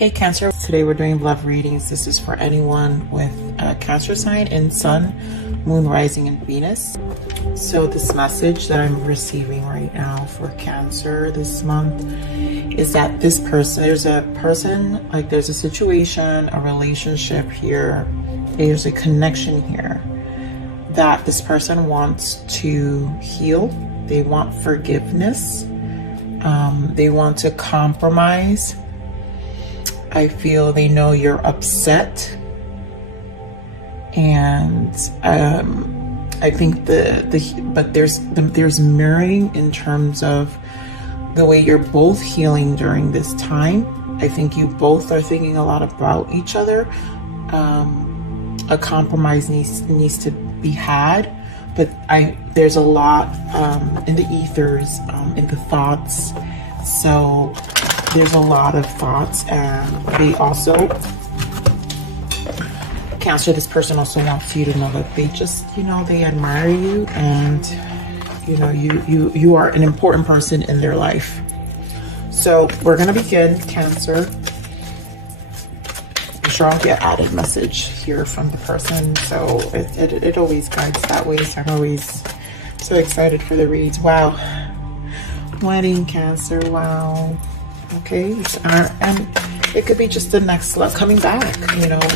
Hey Cancer, today we're doing love readings. This is for anyone with a Cancer sign in Sun, Moon, Rising, and Venus. So this message that I'm receiving right now for Cancer this month is that there's a situation, a relationship here, there's a connection here that this person wants to heal. They want forgiveness. They want to compromise. I feel they know you're upset, and I think but there's mirroring in terms of the way you're both healing during this time. I think you both are thinking a lot about each other. A compromise needs to be had, but there's a lot in the ethers, in the thoughts. So there's a lot of thoughts, and they also, Cancer, this person also wants you to know that they just, they admire you, and you are an important person in their life. So we're gonna begin, Cancer. I'm sure I'll get added message here from the person, so it always guides that way. So I'm always so excited for the reads. Wow, wedding, Cancer. Wow. Okay, and it could be just the next love coming back,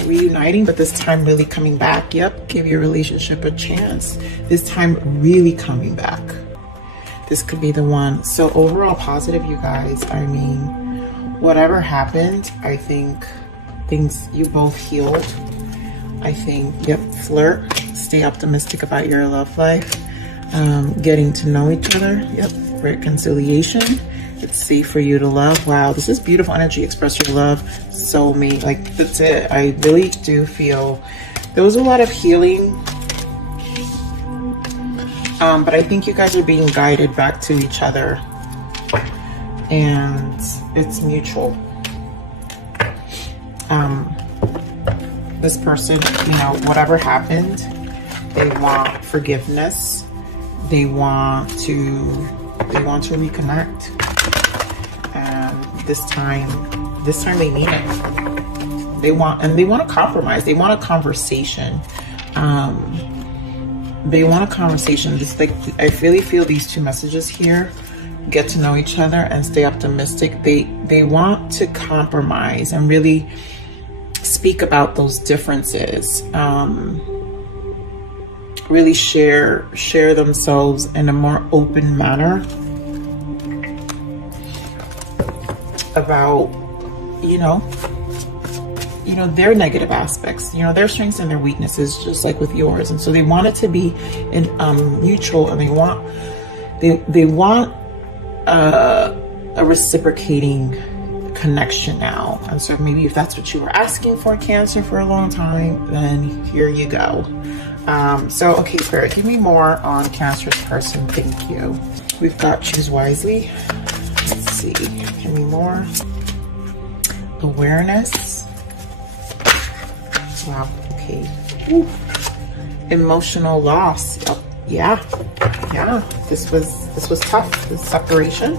reuniting, but this time really coming back. Yep, give your relationship a chance. This time really coming back. This could be the one. So overall positive, you guys. I mean, whatever happened, I think you both healed. I think, yep, flirt, stay optimistic about your love life, getting to know each other. Yep, reconciliation. It's safe for you to love. Wow, this is beautiful energy. Express your love. Soulmate, like, that's it. I really do feel there was a lot of healing, but I think you guys are being guided back to each other, and it's mutual. This person, whatever happened, they want forgiveness. They want to reconnect. This time they mean it. They want to compromise. They want a conversation. They want a conversation. Just like, I really feel these two messages here: get to know each other and stay optimistic. They want to compromise and really speak about those differences. Really share themselves in a more open manner about their negative aspects, their strengths and their weaknesses, just like with yours. And so they want it to be in mutual, and they want a reciprocating connection now. And so maybe if that's what you were asking for, Cancer, for a long time, then here you go. So okay, Spirit, give me more on Cancer's person. Thank you. We've got choose wisely. Let's see, give me more. Awareness. Wow, okay. Ooh. Emotional loss. Oh, yeah. This was tough. This separation.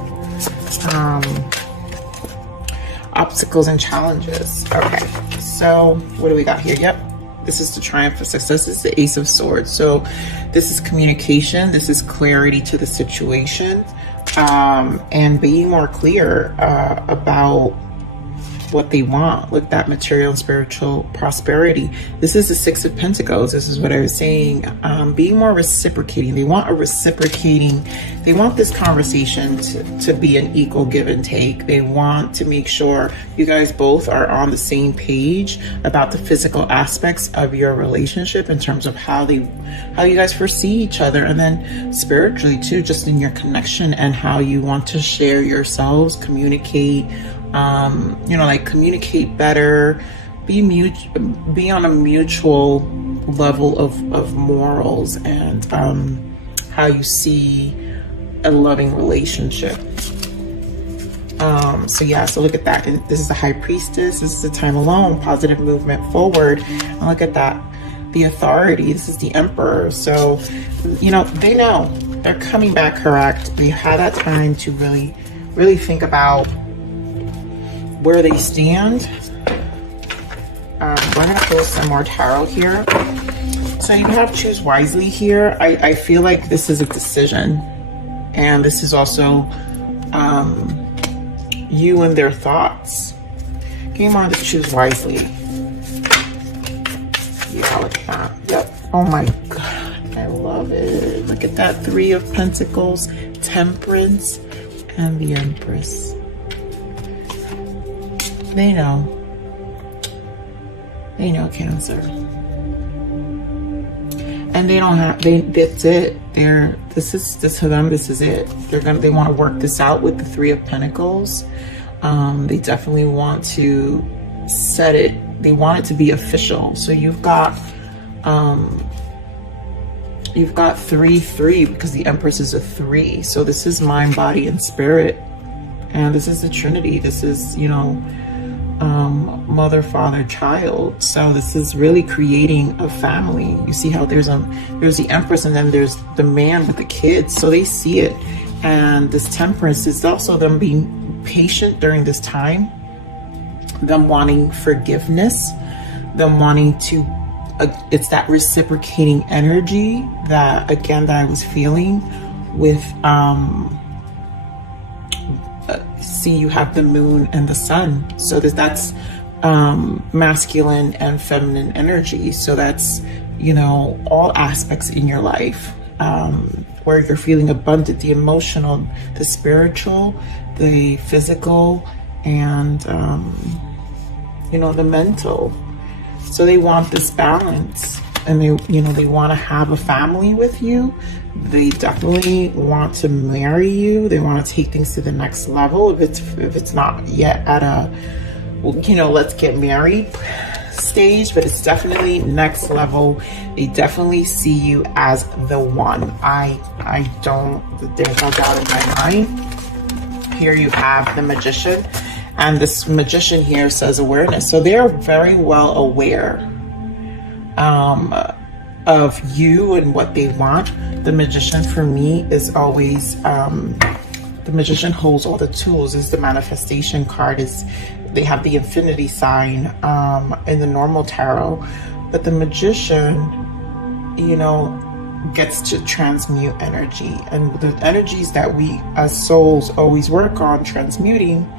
Obstacles and challenges. Okay, so what do we got here? Yep. This is the triumph of success. This is the Ace of Swords. So this is communication. This is clarity to the situation. And being more clear about what they want with that material and spiritual prosperity. This is the Six of Pentacles. This is what I was saying. Being more reciprocating. They want this conversation to be an equal give and take. They want to make sure you guys both are on the same page about the physical aspects of your relationship in terms of how you guys foresee each other, and then spiritually too, just in your connection and how you want to share yourselves, communicate, communicate better, be on a mutual level of morals and how you see a loving relationship. So look at that. And this is the High Priestess. This is the time alone, positive movement forward. And look at that, the Authority. This is the Emperor. So, they know they're coming back correct. They had that time to really think about where they stand. We're going to pull some more tarot here. So you have choose wisely here. I feel like this is a decision. And this is also you and their thoughts. Game on to choose wisely. Yeah, look at that. Yep. Oh my God. I love it. Look at that. 3 of Pentacles, Temperance, and the Empress. They know. They know, Cancer. And they don't have, that's it. This for them, this is it. They want to work this out with the 3 of Pentacles. They definitely want to set it, they want it to be official. So you've got 3-3 because the Empress is a 3. So this is mind, body, and spirit. And this is the Trinity. This is, you know, mother, father, child. So this is really creating a family. You see how there's the Empress, and then there's the man with the kids. So they see it. And this Temperance is also them being patient during this time, them wanting forgiveness, them wanting to it's that reciprocating energy that, again, that I was feeling with see, you have the moon and the sun. So that's masculine and feminine energy. So that's, you know, all aspects in your life where you're feeling abundant, the emotional, the spiritual, the physical, and you know, the mental. So they want this balance, and they, you know, they want to have a family with you. They definitely want to marry you. They want to take things to the next level. If it's not yet at a, you know, let's get married stage, but it's definitely next level. They definitely see you as the one. There's no doubt in my mind. Here you have the Magician, and this Magician here says awareness. So they're very well aware of you and what they want. The Magician for me is always the Magician holds all the tools. Is the manifestation card. Is they have the infinity sign in the normal tarot, but the Magician, you know, gets to transmute energy, and the energies that we as souls always work on transmuting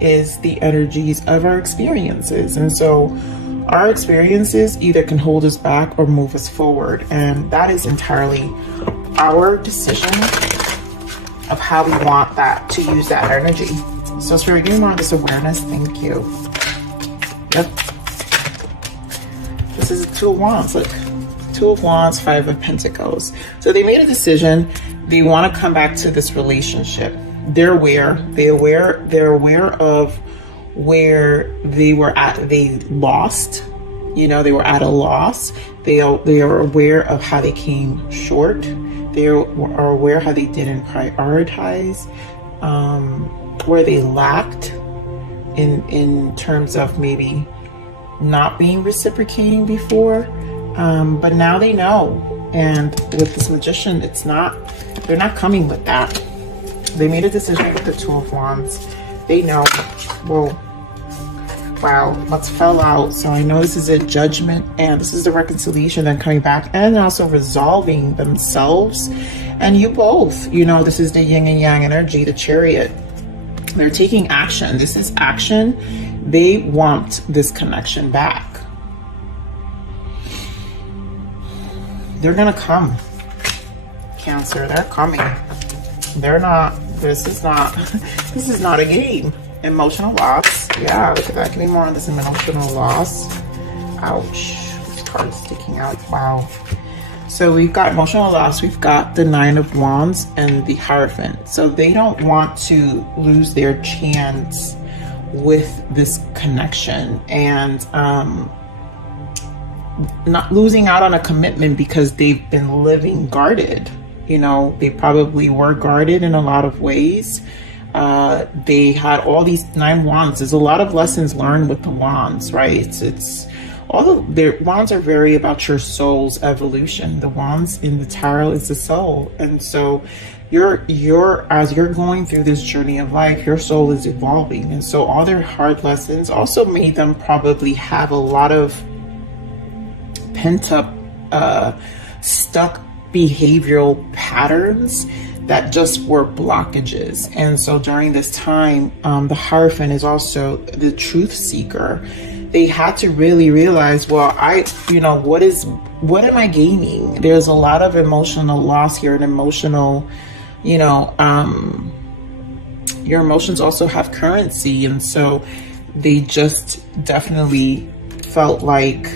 is the energies of our experiences. And so our experiences either can hold us back or move us forward, and that is entirely our decision of how we want that to use that energy. So it's for giving on this awareness. Thank you. Yep. This is a 2 of Wands. Look, 2 of Wands, 5 of Pentacles. So they made a decision. They want to come back to this relationship. They're aware of where they were at. They lost, you know, they were at a loss. They are aware of how they came short. They are aware how they didn't prioritize, where they lacked in terms of maybe not being reciprocating before, but now they know. And with this Magician, they're not coming with that. They made a decision with the 2 of Wands. They know, well, wow, what's fell out. So I know this is a judgment, and this is the reconciliation, then coming back and also resolving themselves. And you both, you know, this is the yin and yang energy, the Chariot. They're taking action. This is action. They want this connection back. They're gonna come, Cancer. They're coming. They're not, this is not a game. Emotional loss. Yeah, look at that. Give me more on this emotional loss. Ouch. This card is sticking out. Wow. So we've got emotional loss. We've got the 9 of Wands and the Hierophant. So they don't want to lose their chance with this connection, and not losing out on a commitment because they've been living guarded. You know, they probably were guarded in a lot of ways. They had all these 9 wands. There's a lot of lessons learned with the wands, right? It's all of their wands are very about your soul's evolution. The wands in the tarot is the soul. And so as you're going through this journey of life, your soul is evolving. And so all their hard lessons also made them probably have a lot of pent up, stuck behavioral patterns that just were blockages. And so during this time, the Hierophant is also the truth seeker. They had to really realize, well, what am I gaining? There's a lot of emotional loss here, and emotional, your emotions also have currency. And so they just definitely felt like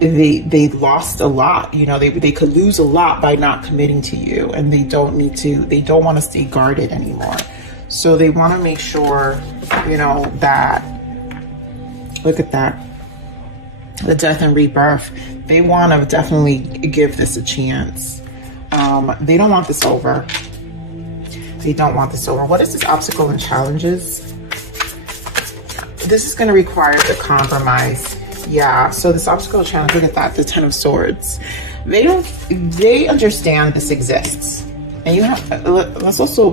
they lost a lot. They could lose a lot by not committing to you, and they don't want to stay guarded anymore. So they want to make sure, that, look at that, the death and rebirth. They want to definitely give this a chance. They don't want this over. They don't want this over. What is this obstacle and challenges? This is going to require the compromise. Yeah, so this obstacle challenge, look at that, the Ten of Swords. They understand this exists. And you have,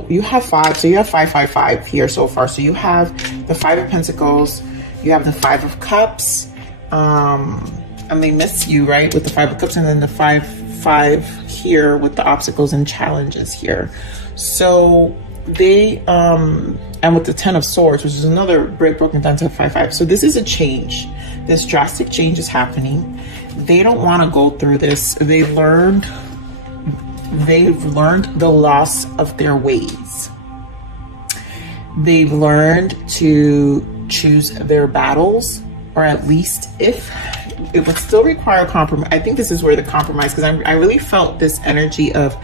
you have 5, so you have 5 here so far. So you have the 5 of Pentacles, you have the 5 of Cups, and they miss you, right, with the 5 of Cups, and then the 5 here with the obstacles and challenges here. So they, and with the 10 of Swords, which is another broken down to 5. So this is a change. This drastic change is happening. They don't want to go through this. They've learned the loss of their ways. They've learned to choose their battles, or at least, if it would still require compromise. I think this is where the compromise, because I really felt this energy of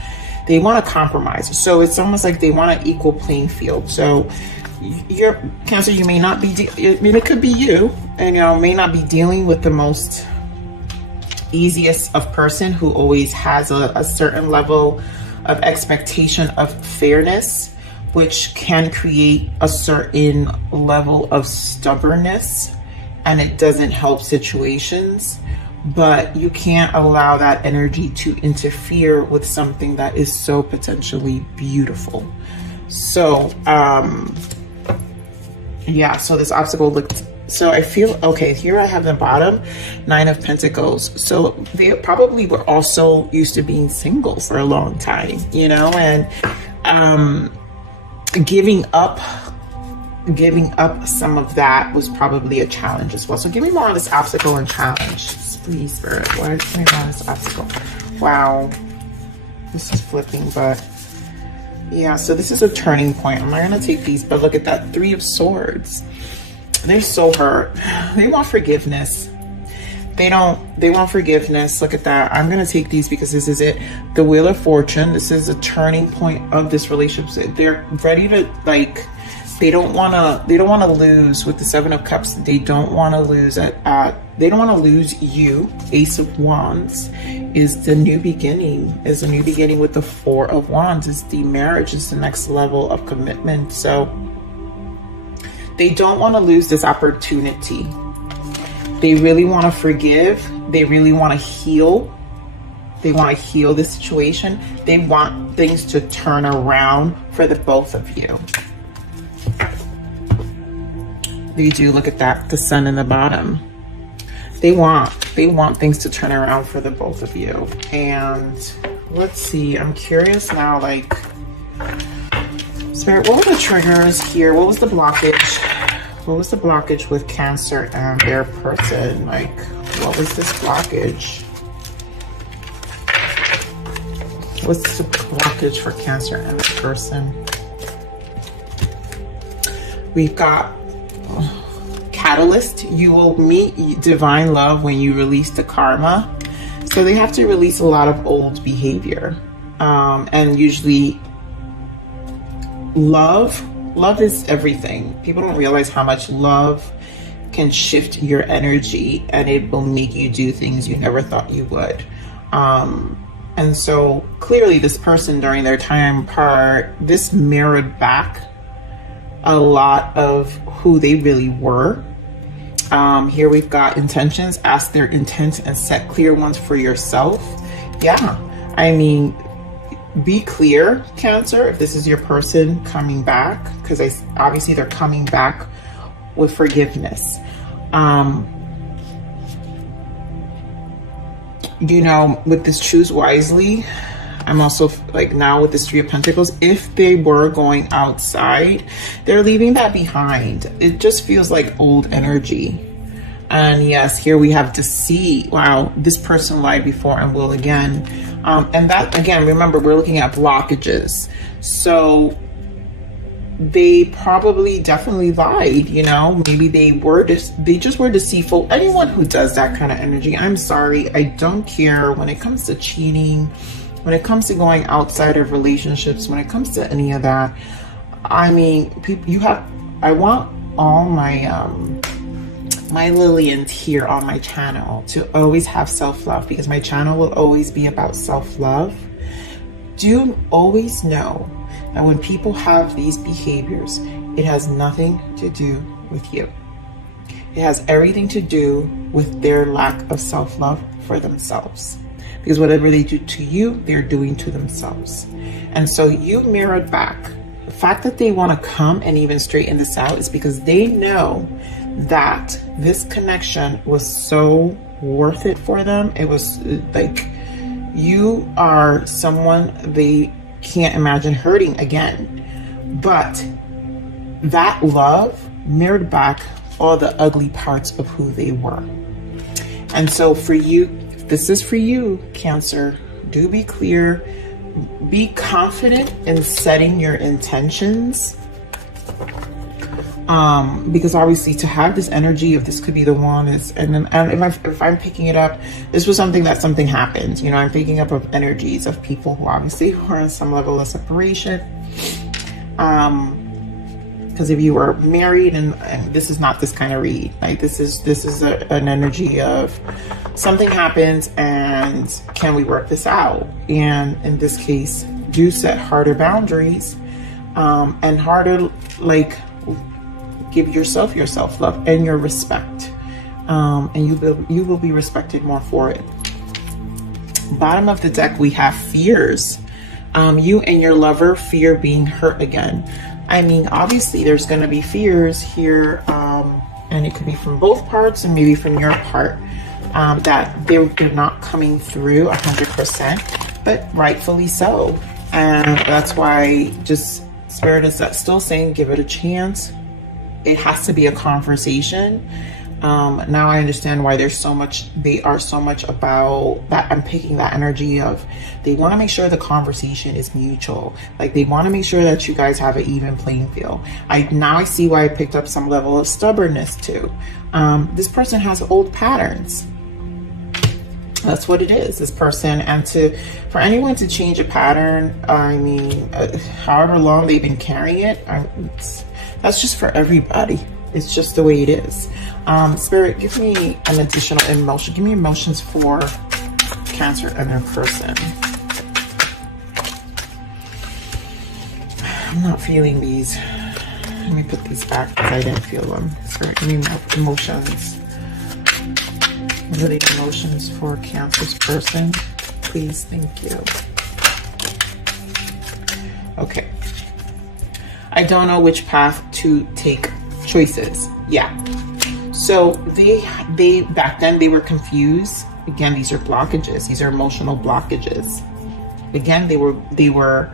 they want to compromise. So it's almost like they want an equal playing field. So your Cancer, you may not be, it could be you, and may not be dealing with the most easiest of person who always has a certain level of expectation of fairness, which can create a certain level of stubbornness, and it doesn't help situations. But you can't allow that energy to interfere with something that is so potentially beautiful. So yeah, so this obstacle looked, so I feel, okay, here I have the bottom, 9 of Pentacles. So they probably were also used to being single for a long time, and giving up some of that was probably a challenge as well. So give me more on this obstacle and challenge, please, Spirit. Why give me more on this obstacle? Wow, this is flipping, but yeah, so this is a turning point. I'm not gonna take these, but look at that 3 of Swords. They're so hurt. They want forgiveness. They want forgiveness. Look at that. I'm gonna take these because this is it. The Wheel of Fortune. This is a turning point of this relationship. They're ready to, like, they don't want to lose with the 7 of Cups. They don't want to lose they don't want to lose you. Ace of Wands is the new beginning, with the 4 of Wands. Is the marriage, is the next level of commitment. So they don't want to lose this opportunity. They really want to forgive. They really want to heal. They want to heal the situation. They want things to turn around for the both of you. They do. Look at that, the Sun in the bottom. They want things to turn around for the both of you. And let's see, I'm curious now, like, Spirit, what were the triggers here? What was the blockage? What was the blockage with Cancer and their person? Like, what was this blockage? What's the blockage for Cancer and the person? We've got Catalyst. You will meet divine love when you release the karma. So they have to release a lot of old behavior. And usually love is everything. People don't realize how much love can shift your energy, and it will make you do things you never thought you would. And so clearly this person, during their time apart, this mirrored back a lot of who they really were. Here we've got intentions. Ask their intent and set clear ones for yourself. Yeah, I mean, be clear, Cancer, if this is your person coming back, because obviously they're coming back with forgiveness. You know, with this choose wisely, I'm also like, now with this Three of Pentacles, if they were going outside, they're leaving that behind. It just feels like old energy. And yes, here we have deceit. Wow, this person lied before and will again. And that, again, remember, we're looking at blockages. So they probably definitely lied, you know, maybe they just were deceitful. Anyone who does that kind of energy, I'm sorry, I don't care. When it comes to cheating, when it comes to going outside of relationships, when it comes to any of that, I mean, people, I want all my my Lillians here on my channel to always have self-love, because my channel will always be about self-love. Do always know that when people have these behaviors, it has nothing to do with you. It has everything to do with their lack of self-love for themselves. Because whatever they do to you, they're doing to themselves. And so you mirrored back. The fact that they want to come and even straighten this out is because they know that this connection was so worth it for them. It was like, you are someone they can't imagine hurting again. But that love mirrored back all the ugly parts of who they were. And so for you, this is for you, Cancer. Do be clear. Be confident in setting your intentions. Because obviously, to have this energy of this could be the one is, and if I'm picking it up, this was something happened. You know, I'm picking up of energies of people who obviously were in some level of separation. Because if you were married, and this is not this kind of read, like this is an energy of something happens and can we work this out? And in this case, do set harder boundaries, and harder, like, give yourself your self-love and your respect, and you will be respected more for it. Bottom of the deck, we have fears. You and your lover fear being hurt again. I mean, obviously there's going to be fears here, and it could be from both parts and maybe from your part, that they're not coming through 100%, but rightfully so. And that's why just Spirit is still saying, give it a chance. It has to be a conversation. Now I understand why they are so much about that. I'm picking that energy of, they want to make sure the conversation is mutual. Like, they want to make sure that you guys have an even playing field. Now I see why I picked up some level of stubbornness too. This person has old patterns. That's what it is, this person. And for anyone to change a pattern, I mean, however long they've been carrying it, that's just for everybody. It's just the way it is. Spirit, give me an additional emotion. Give me emotions for Cancer and their person. I'm not feeling these. Let me put these back because I didn't feel them. Spirit, give me emotions. What are the emotions for Cancer's person? Please, thank you. Okay. I don't know which path to take. Choices. Yeah. So they back then they were confused. Again, these are blockages. These are emotional blockages. Again, they were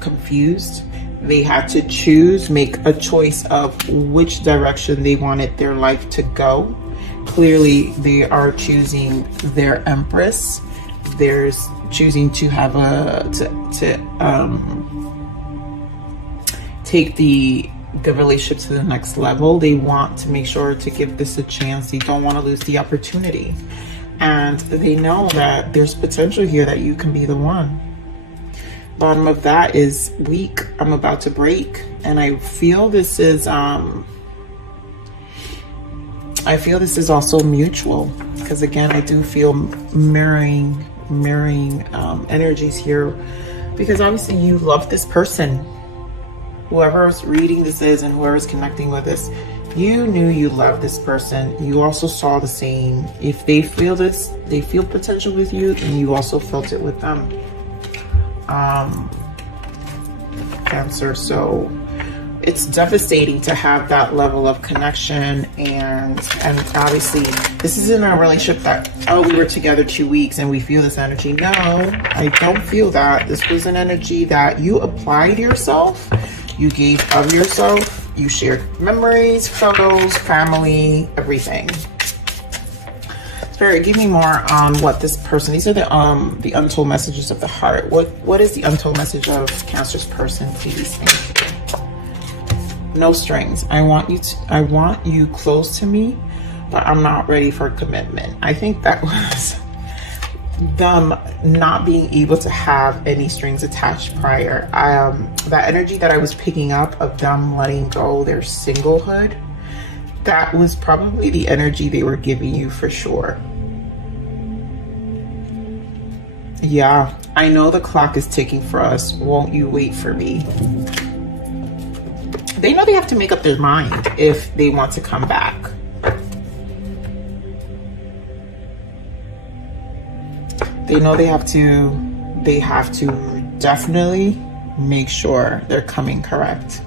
confused. They had to choose, make a choice of which direction they wanted their life to go. Clearly, they are choosing their Empress. There's choosing to have take the relationship to the next level. They want to make sure to give this a chance. They don't want to lose the opportunity. And they know that there's potential here that you can be the one. Bottom of that is weak. I'm about to break. And I feel this is also mutual. Because again, I do feel mirroring energies here. Because obviously you love this person. Whoever's reading this is and whoever's connecting with this, You knew you loved this person. You also saw the same. If they feel this, they feel potential with you, and you also felt it with them. Cancer. So it's devastating to have that level of connection, and obviously this isn't a relationship that, oh, we were together 2 weeks and we feel this energy. No, I don't feel that. This was an energy that you applied yourself, you gave of yourself, you shared memories, photos, family, everything. Spirit, give me more on what this person, these are the untold messages of the heart. What is the untold message of Cancer's person, please? Thank you. No strings. I want you close to me, but I'm not ready for commitment. I think that was them not being able to have any strings attached prior. That energy that I was picking up of them letting go their singlehood, that was probably the energy they were giving you for sure. Yeah, I know the clock is ticking for us. Won't you wait for me? They know they have to make up their mind if they want to come back. They know they have to definitely make sure they're coming correct.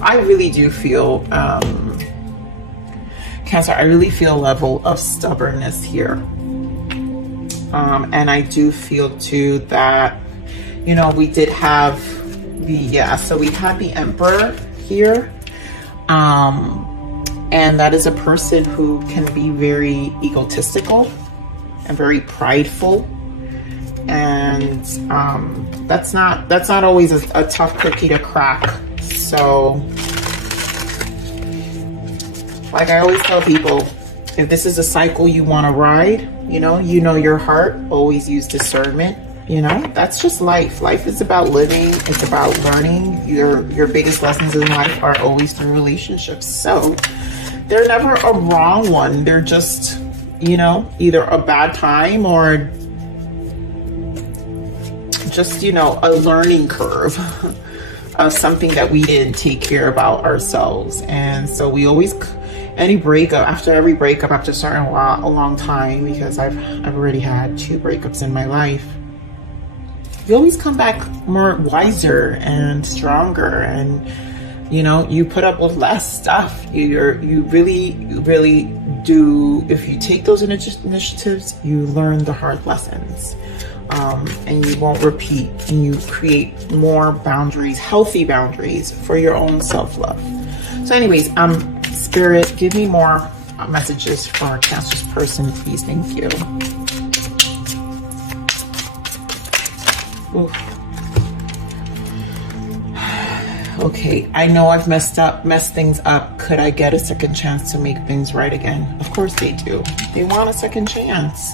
I really do feel, Cancer, I really feel a level of stubbornness here. And I do feel too that, you know, we did have so we had the Emperor here. And that is a person who can be very egotistical and very prideful. And that's not always a tough cookie to crack. So, like I always tell people, if this is a cycle you want to ride, you know your heart, always use discernment. You know, that's just life. Life is about living. It's about learning. Your biggest lessons in life are always through relationships. So they're never a wrong one. They're just, you know, either a bad time or just, you know, a learning curve of something that we didn't take care about ourselves. And so we always, after every breakup, after a long time, because I've already had 2 breakups in my life, you always come back more wiser and stronger, and you know, you put up with less stuff. You really do. If you take those initiatives, you learn the hard lessons, and you won't repeat, and you create more boundaries, healthy boundaries for your own self-love. So anyways, Spirit, give me more messages for Cancer's person, please. Thank you. Oof. Okay, I know I've messed things up. Could I get a second chance to make things right again? Of course they do. They want a second chance.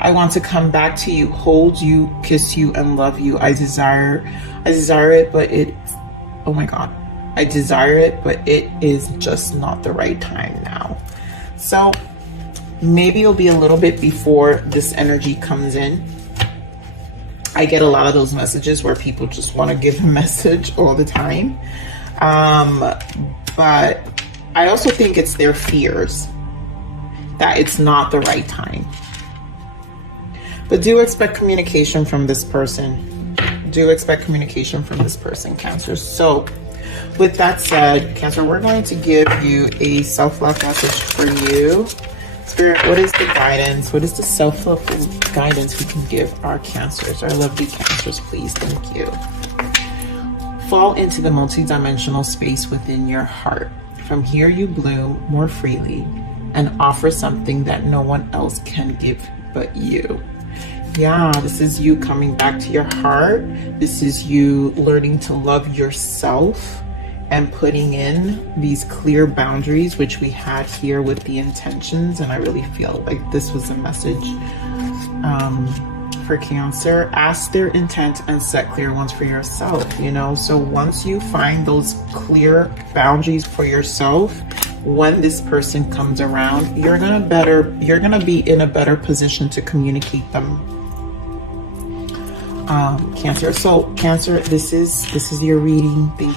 I want to come back to you, hold you, kiss you, and love you. I desire it, but oh my God. I desire it, but it is just not the right time now. So maybe it'll be a little bit before this energy comes in. I get a lot of those messages where people just want to give a message all the time. But I also think it's their fears that it's not the right time. But do expect communication from this person. Do expect communication from this person, Cancer. So with that said, Cancer, we're going to give you a self-love message for you. Spirit, what is the guidance? What is the self-love guidance we can give our Cancers, our lovely Cancers, please? Thank you. Fall into the multidimensional space within your heart. From here you bloom more freely and offer something that no one else can give but you. Yeah, this is you coming back to your heart. This is you learning to love yourself and putting in these clear boundaries, which we had here with the intentions. And I really feel like this was a message for Cancer. Ask their intent and set clear ones for yourself, you know? So once you find those clear boundaries for yourself, when this person comes around, you're gonna be in a better position to communicate them. Cancer. So Cancer, this is your reading. Thank